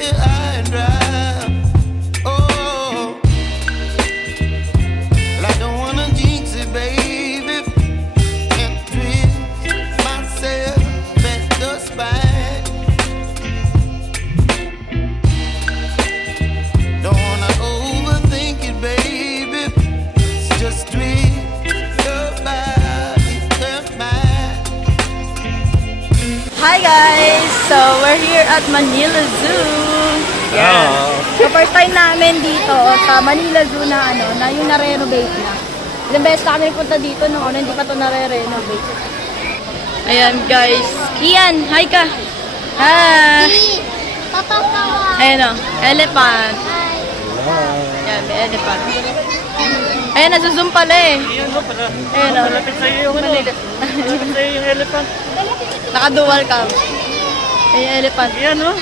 get high and dry. Oh, well, I don't wanna jinx it, baby, and twist myself at the spine. Don't wanna overthink it, baby. It's just twist your body and mine. Hi guys! So, we're here at Manila Zoo. Yan. So, first time namin dito sa Manila Zoo na na yung na-renovate na. Ilang beses na kami punta dito nung hindi pa ito na-renovate. Ayan guys. Kian, hi ka! Hi! Ayan o, elephant. Ayan, may elephant. Ayan, nasa-zoom pala eh. Ayan o. Malapit sa'yo yung malapit sa'yo yung elephant. Naka-dual cam. Ayan, elephant. Ayan, no?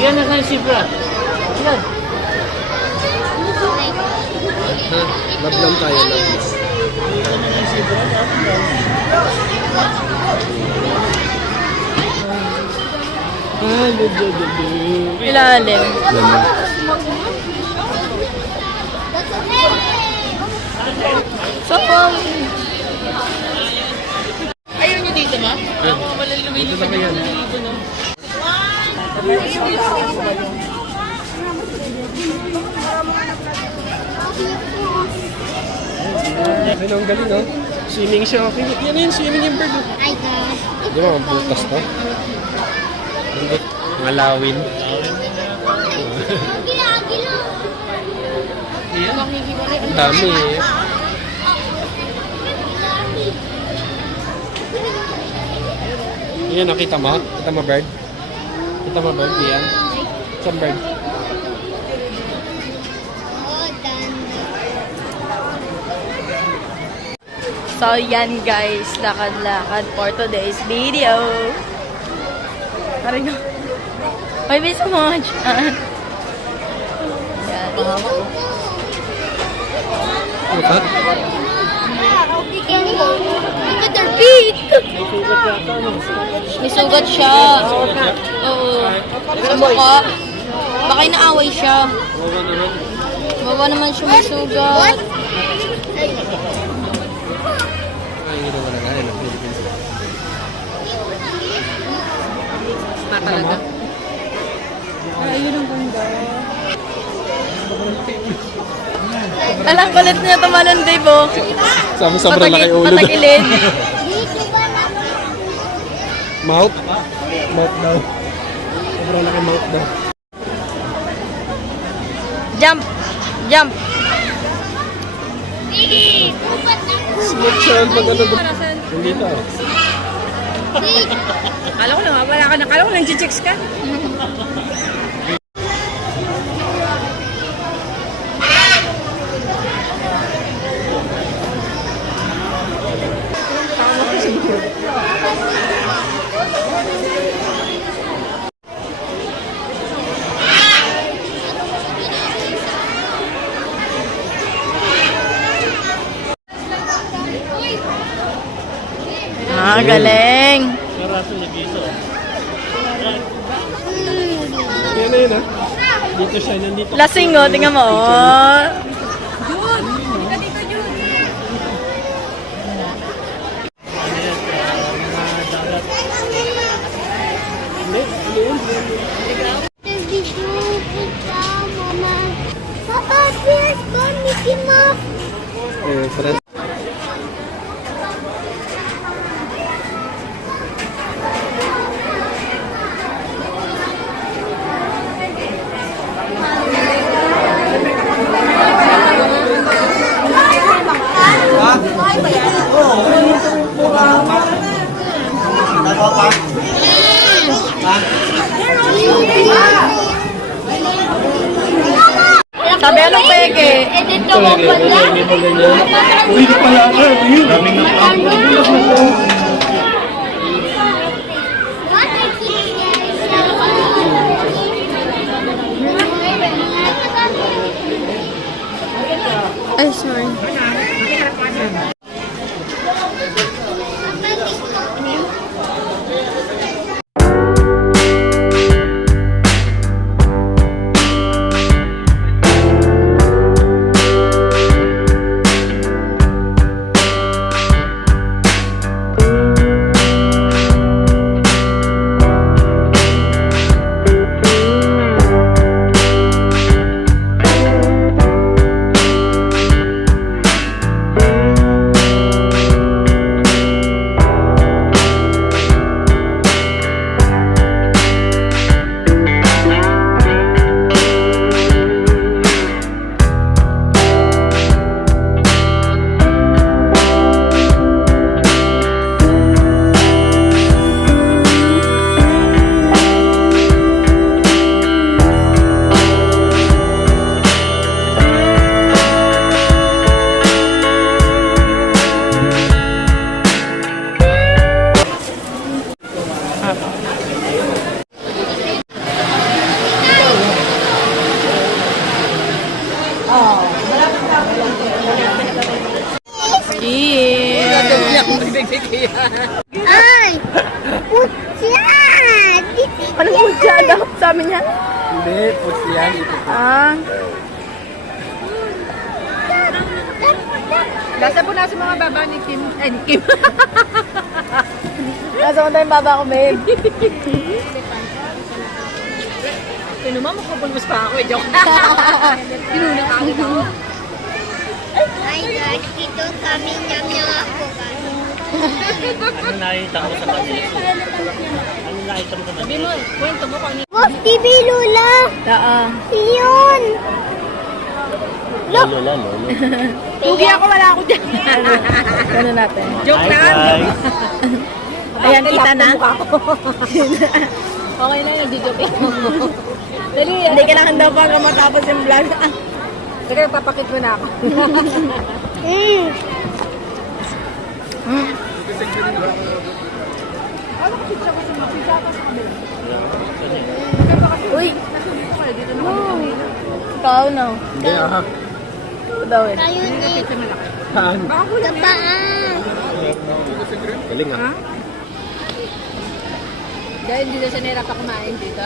Ayan na sa'yo, Sibra. Ayan. Lablam tayo lang. Ilalim. So, ayaw nyo dito ma? Ako walang lumilipad dito, no? Ano ang galing, oh. Swimming siya. Yan yun, swimming yung bird. Ay, God. Di ba, ang butas to? Mga lawin. Ang dami eh. Yan, nakita mo? Kita mo bird? Kita mo bird? Yan. Isang bird. So, yan guys. Lakad-lakad for today's video. Parang Maybe so much. Yan. Ano? Look at their feet! May sugat siya. Oo. Sa mukha. Baka inaaway siya. Bawa naman siya may sugat. Talaga? Ay, yun ang ganda. Alam, kulit niya tumalon, Dave, oh. Sabi sobrang laki ulo. Patagilid. Mouth? Mouth daw. Sobrang laki mouth daw. Jump! Jump! Smooth siya. Hindi to. Kala ko lang, wala ka na. Kala ko lang, chichicks ka. Ah, galing. Karaso ni Biso. Yan na yun, ha? Dito siya, nandito. Lasing, oh. Tingnan mo, oh. Hindi, ano yun? Papa, here's one Mickey Mouse. Parang Sabi, anong peke? Edit ka mo pa lang. uy, di pala ka. Yun. Daming Ay, sorry. Ay! Putya! Anong putya daw? Sabi niya? Hindi, puts yan. Ah. Nasa po nasa mga baba ni Kim. Ay, ni Kim. Nasa mo tayong baba ko, babe. Pinuma mo, kupulbos pa ako. Joke. Pinuna ka ako. Ay, guys, dito kami nyam-nyam ako. Ano nakita mo sa kanila? Ano nakita mo sa kanila? Sabi mo, kwento mo kung ano. Boss TV Lula! Yun! Lolo. Hindi ako, wala ako dyan. Gano'n natin. Joke Hi, lang. guys. Ayan, kita na. Okay na yung joke mo. Dali, hindi kailangan daw pa hanggang matapos yung vlog. Sige, papakit mo na ako. Uy! No. Ikaw na. Hindi, aha. Ikaw daw eh. Tayo ni Saan? Kapaan. Galing, ha? Dahil hindi na siya nila pa kumain dito.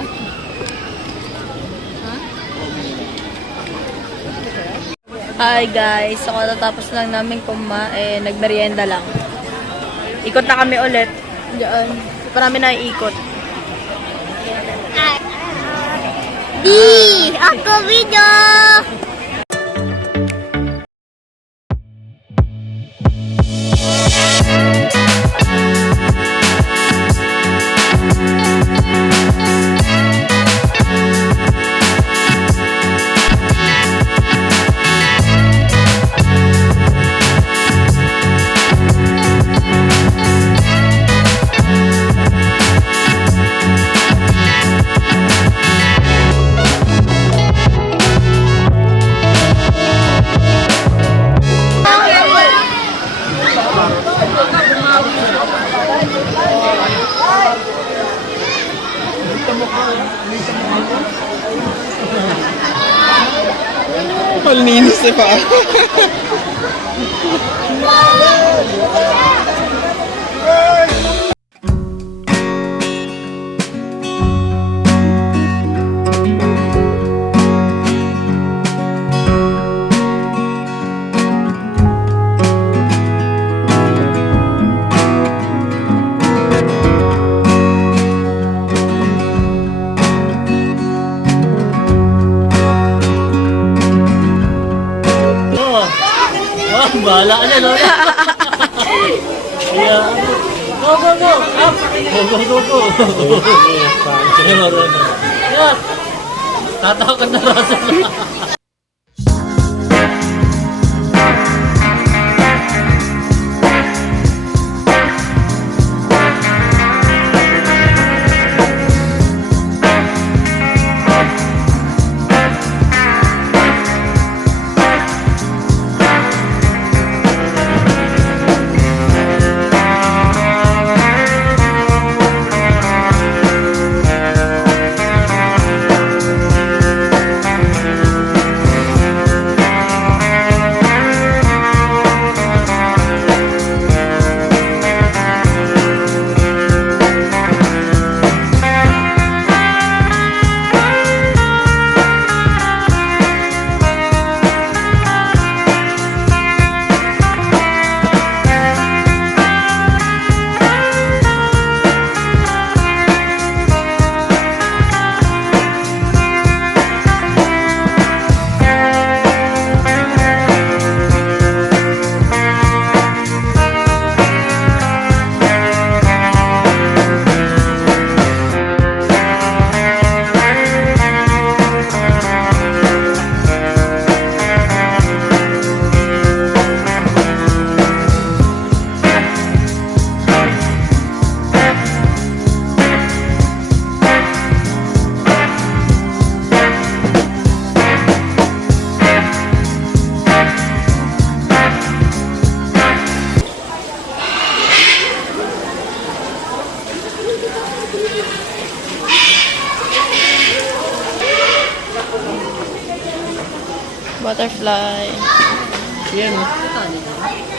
Hi guys, so katatapos lang namin kumain, nagmerienda lang. Ikot na kami ulit. Diyan. Parami na iikot. Di! Ako video! Palninis eh pa. Wow! Oh, bahala ka na, no? Kaya, go, go, go! Up! Go, go, go, go! Sige, marunong. Yes! Tatakot na rasa na. Butterfly. Yan. Yan.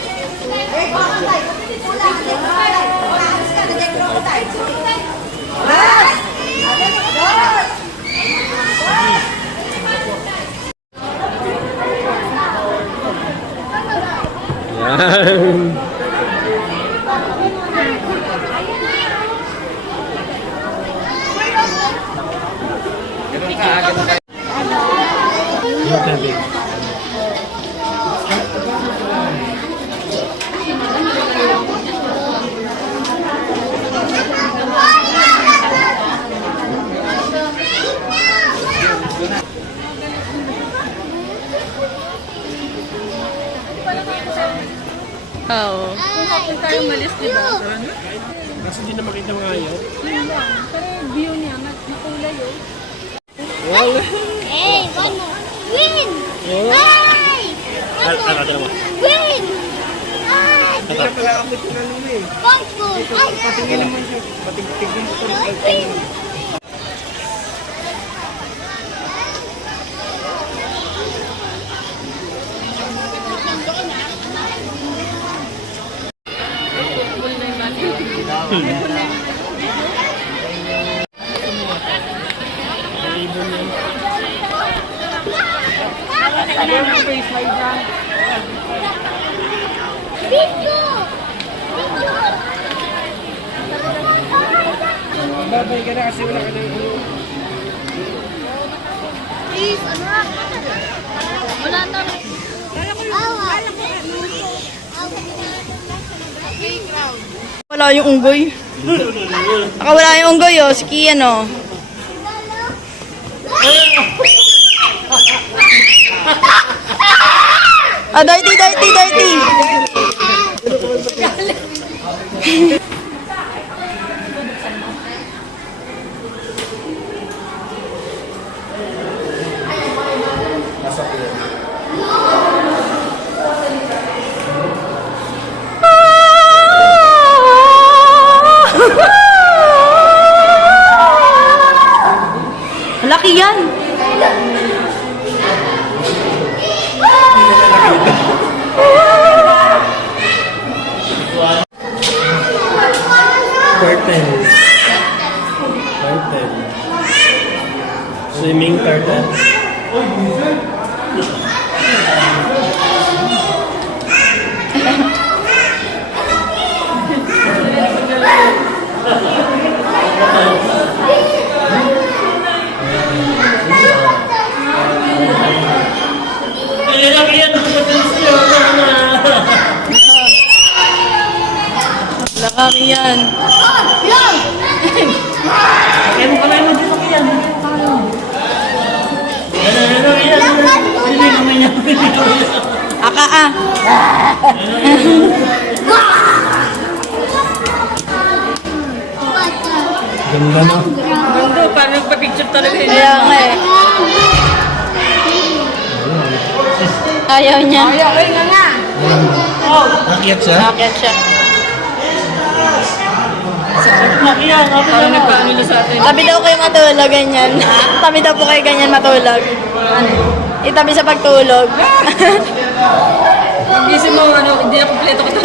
Oo. Kung tayo malis, di ba? Kasi hindi na makita mga ayaw. Pero yung view niya, makulay yun. Wow. Hey, one more. Win! Ay! One more. Win! Ay! Hindi ka pala abot na nila eh. Pangko! Ay! Patingin naman siya. Patingin ko rin. Win! Bingo! Babay ka na kasi wala ka na Please, anak! Wala na. Awa! Wala yung unggoy. Nakawala yung unggoy, oh. Si Kian, oh. Ah, dirty, dirty, dirty. Laki yan. turtle. Turtle. Swimming turtle. Kaya dami yan. Kaya mo kamay mo dito kaya. Hindi naman niya. Aka ah. Ganda na. Mundo, paano nagpa-picture talaga yun? Kaya nga eh. Ayaw niya. Nakiyat siya? Bakit siya? Makiya, parang nagpaano sa atin. Tabi daw kayo matulog, ganyan. Tabi daw po kayo ganyan matulog. Itabi sa pagtulog. Gising mo, hindi na kompleto ko ito.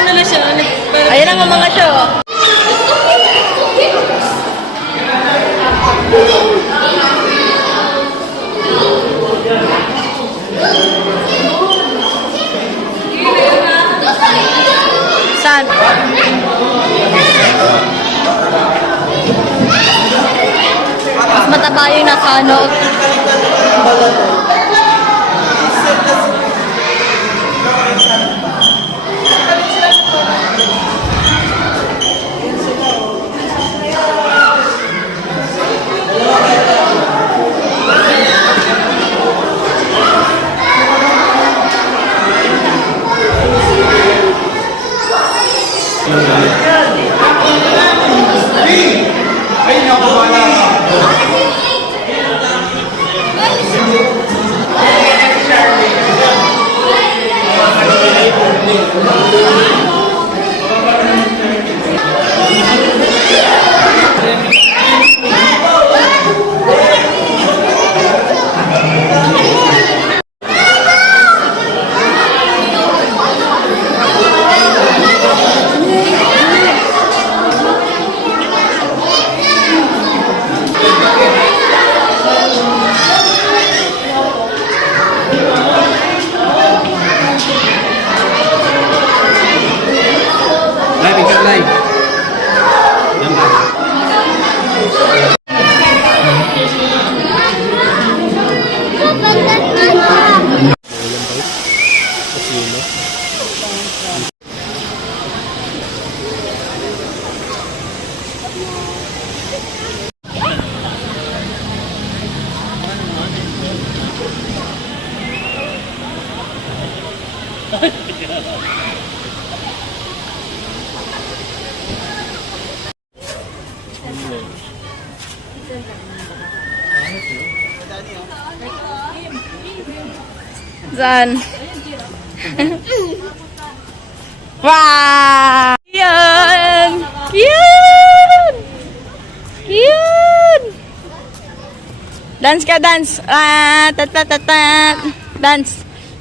Ano na siya? Ayan ang mga show. Saan? Mas mataba yung nasa ano. Live, ikat live. Yan ba? Saan? Wow! Yan! Cute! Cute! Dance ka, dance! Dance!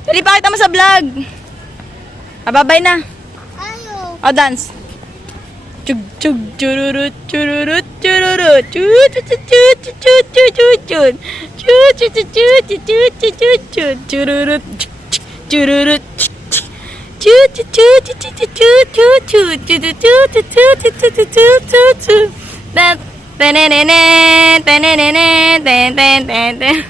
Pwede pakita mo sa vlog! Babay na! Ayaw. O, dance! Chug chug chururut chururut chururut chut chut chut chut chut chut chut chut chut chut chut chut chut chut chururut chururut chut chut chut chut chut chut chut chut chut chut that tenenene tenenene ten ten ten ten